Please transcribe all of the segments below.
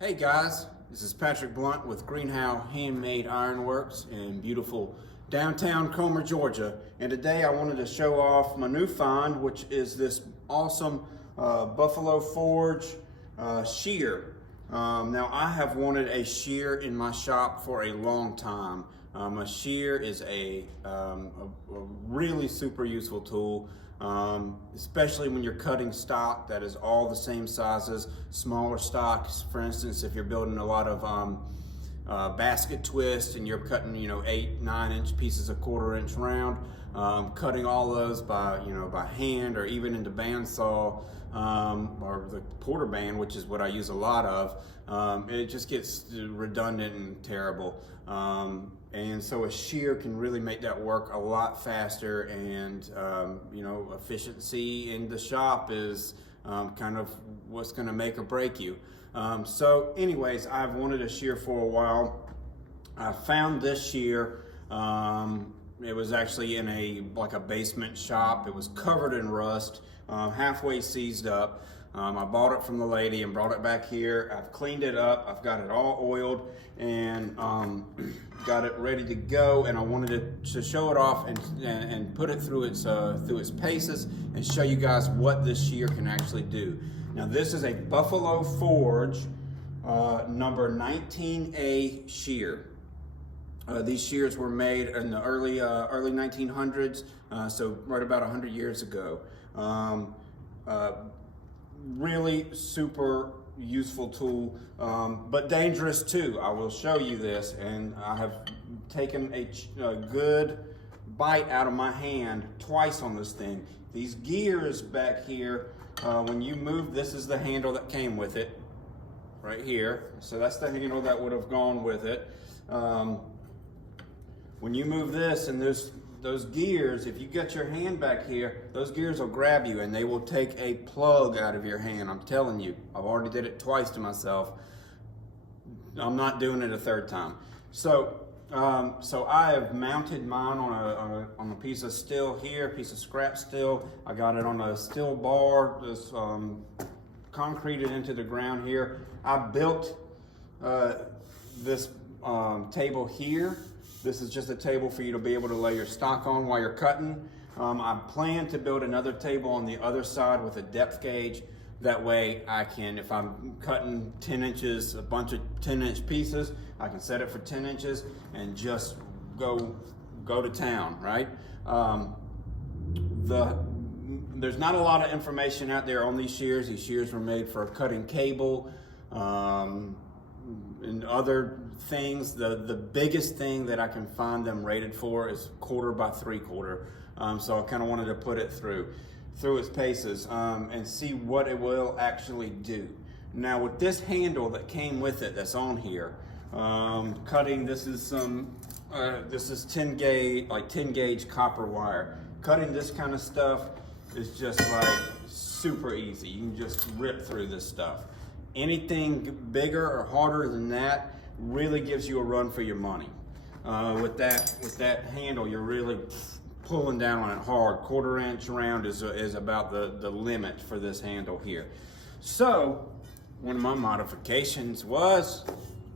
Hey guys, this is Patrick Blunt with Greenhow Handmade Ironworks in beautiful downtown Comer, Georgia. And today I wanted to show off my new find, which is this awesome Buffalo Forge shear. Now I have wanted a shear in my shop for a long time. A shear is a really super useful tool. Especially when you're cutting stock that is all the same sizes, smaller stocks. For instance, if you're building a lot of basket twist and you're cutting 8-9 inch pieces of 1/4 inch round, cutting all those by hand or even into bandsaw or the quarter band, which is what I use a lot of, it just gets redundant and terrible. And so a shear can really make that work a lot faster, and efficiency in the shop is kind of what's going to make or break you. So anyways, I've wanted a shear for a while. I found this shear. It was actually in a basement shop. It was covered in rust, halfway seized up. I bought it from the lady and brought it back here. I've cleaned it up. I've got it all oiled and got it ready to go. And I wanted to show it off and put it through its paces and show you guys what this shear can actually do. Now this is a Buffalo Forge number 19A shear. These shears were made in the early 1900s, so right about 100 years ago. Really super useful tool, but dangerous too. I will show you this, and I have taken a good bite out of my hand twice on this thing. These gears back here, when you move, this is the handle that came with it, right here. So that's the handle that would have gone with it. When you move this and those gears, if you get your hand back here, those gears will grab you and they will take a plug out of your hand. I'm telling you, I've already did it twice to myself. I'm not doing it a third time. So I have mounted mine on a piece of steel here, piece of scrap steel. I got it on a steel bar, just concreted into the ground here. I built this table here. This is just a table for you to be able to lay your stock on while you're cutting. I plan to build another table on the other side with a depth gauge. That way I can, if I'm cutting 10 inches, a bunch of 10-inch pieces, I can set it for 10 inches and just go to town, right? There's not a lot of information out there on these shears. These shears were made for cutting cable, and other things. The biggest thing that I can find them rated for is 1/4 by 3/4. So I kind of wanted to put it through its paces and see what it will actually do. Now with this handle that came with it, that's on here, cutting, this is 10 gauge copper wire. Cutting this kind of stuff is just like super easy. You can just rip through this stuff. Anything bigger or harder than that really gives you a run for your money. With that handle, you're really pulling down on it hard. 1/4 inch round is about the limit for this handle here. So one of my modifications was,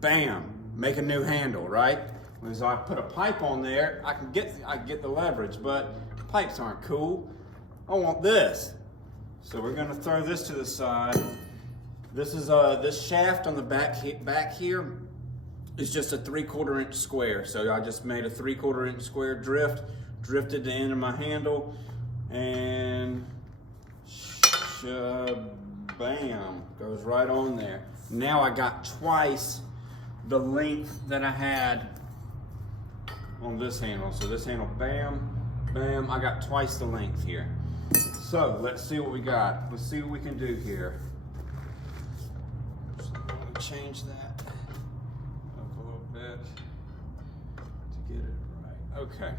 bam, make a new handle, right? As I put a pipe on there, I can get the leverage, but pipes aren't cool. I want this. So we're gonna throw this to the side. This is this shaft on the back here is just a 3/4 inch square. So I just made a 3/4 inch square drifted the end of my handle, and bam, goes right on there. Now I got twice the length that I had on this handle. So this handle, bam, bam, I got twice the length here. So let's see what we got. Let's see what we can do here. Change that up a little bit to get it right. Okay,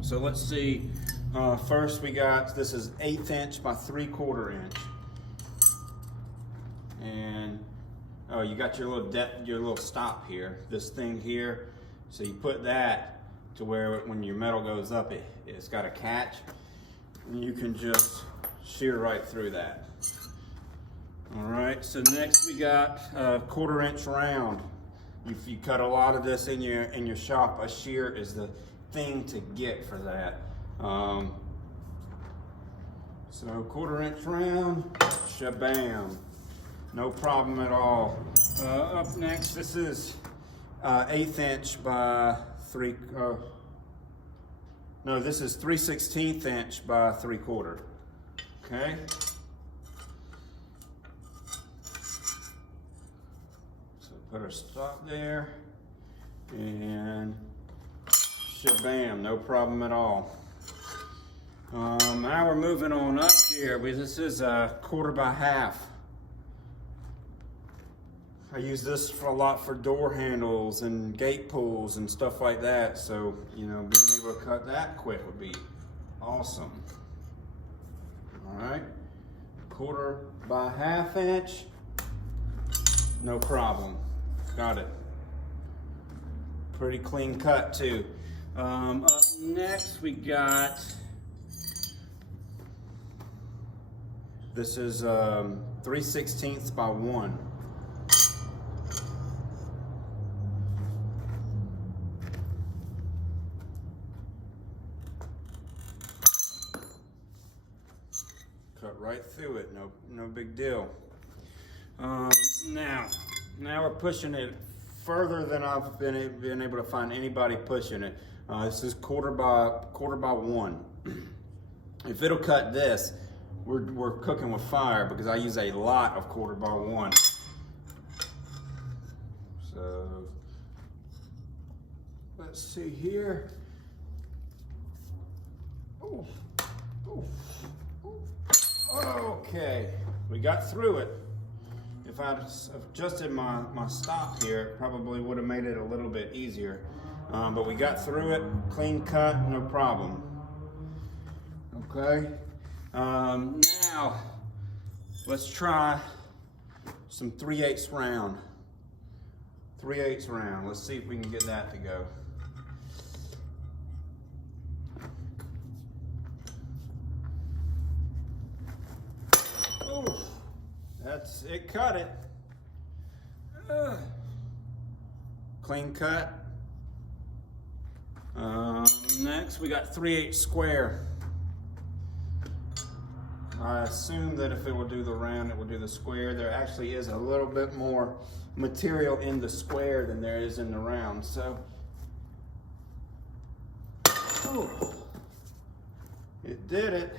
so let's see. First we got, this is 1/8 inch by 3/4 inch, and you got your little depth, your little stop here, this thing here. So you put that to where when your metal goes up, it's got a catch, and you can just shear right through that. All right, so next we got a 1/4 inch round. If you cut a lot of this in your shop, a shear is the thing to get for that. So 1/4 inch round, shabam, no problem at all. Up next, this is 1/8 inch by this is 3/16 inch by 3/4. Okay. So put our stop there, and shabam, no problem at all. Now we're moving on up here. This is a 1/4 by 1/2. I use this for a lot for door handles and gate pulls and stuff like that. So, you know, being able to cut that quick would be awesome. All right, 1/4 by 1/2 inch, no problem. Got it. Pretty clean cut too. Up next we got, this is 3/16 by 1. Cut right through it, no big deal. Now we're pushing it further than I've been able to find anybody pushing it. This is 1/4 by 1. If it'll cut this, we're cooking with fire, because I use a lot of 1/4 by 1. So let's see here. Oh. Okay, we got through it. If I'd adjusted my stop here, it probably would have made it a little bit easier. But we got through it, clean cut, no problem. Okay, now let's try some 3/8 round. 3/8 round, let's see if we can get that to go. That's it, cut it. Clean cut. Next we got 3/8 square. I assume that if it will do the round, it will do the square. There actually is a little bit more material in the square than there is in the round. So, it did it.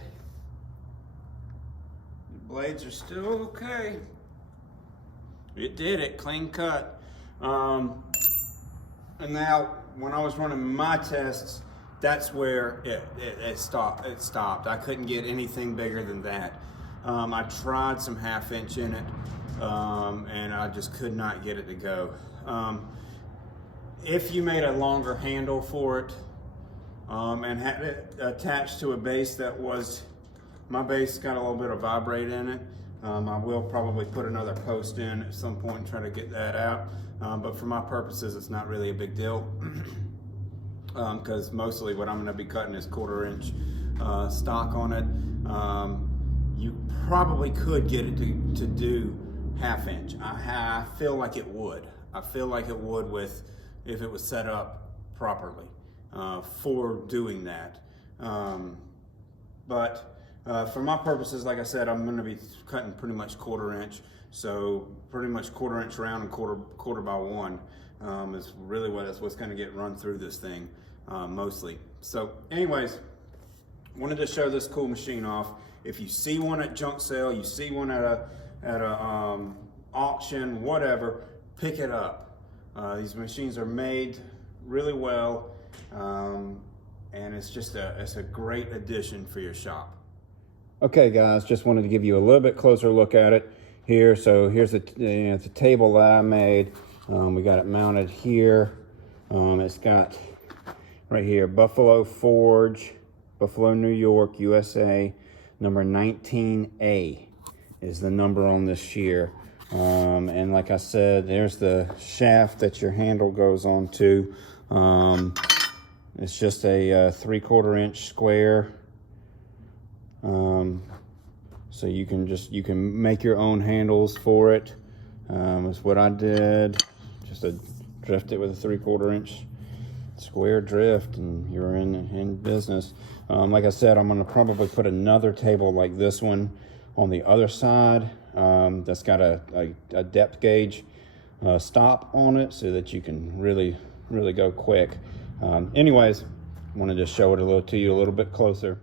Blades are still okay. It did it, clean cut. And now when I was running my tests, that's where it stopped. I couldn't get anything bigger than that. I tried some 1/2 inch in it, and I just could not get it to go. If you made a longer handle for it, and had it attached to a base that was, my base got a little bit of vibrate in it. I will probably put another post in at some point and try to get that out. But for my purposes, it's not really a big deal. Because mostly what I'm going to be cutting is 1/4 inch stock on it. You probably could get it to do 1/2 inch. I feel like it would. I feel like it would if it was set up properly for doing that. But for my purposes, like I said, I'm going to be cutting pretty much 1/4 inch. So pretty much 1/4 inch round and 1/4 by 1 is really what's going to get run through this thing mostly. So anyways, wanted to show this cool machine off. If you see one at junk sale, you see one at a auction, whatever, pick it up. These machines are made really well, and it's a great addition for your shop. Okay guys, just wanted to give you a little bit closer look at it here. So here's it's a table that I made. We got it mounted here. It's got right here, Buffalo Forge, Buffalo, New York, USA, number 19A is the number on this shear. And like I said, there's the shaft that your handle goes on to. It's just a 3/4 inch square. So you can make your own handles for it. That's what I did. Just to drift it with a 3/4 inch square drift, and you're in business. Like I said, I'm gonna probably put another table like this one on the other side, that's got a depth gauge stop on it, so that you can really go quick. Anyways, wanted to show it to you a little bit closer.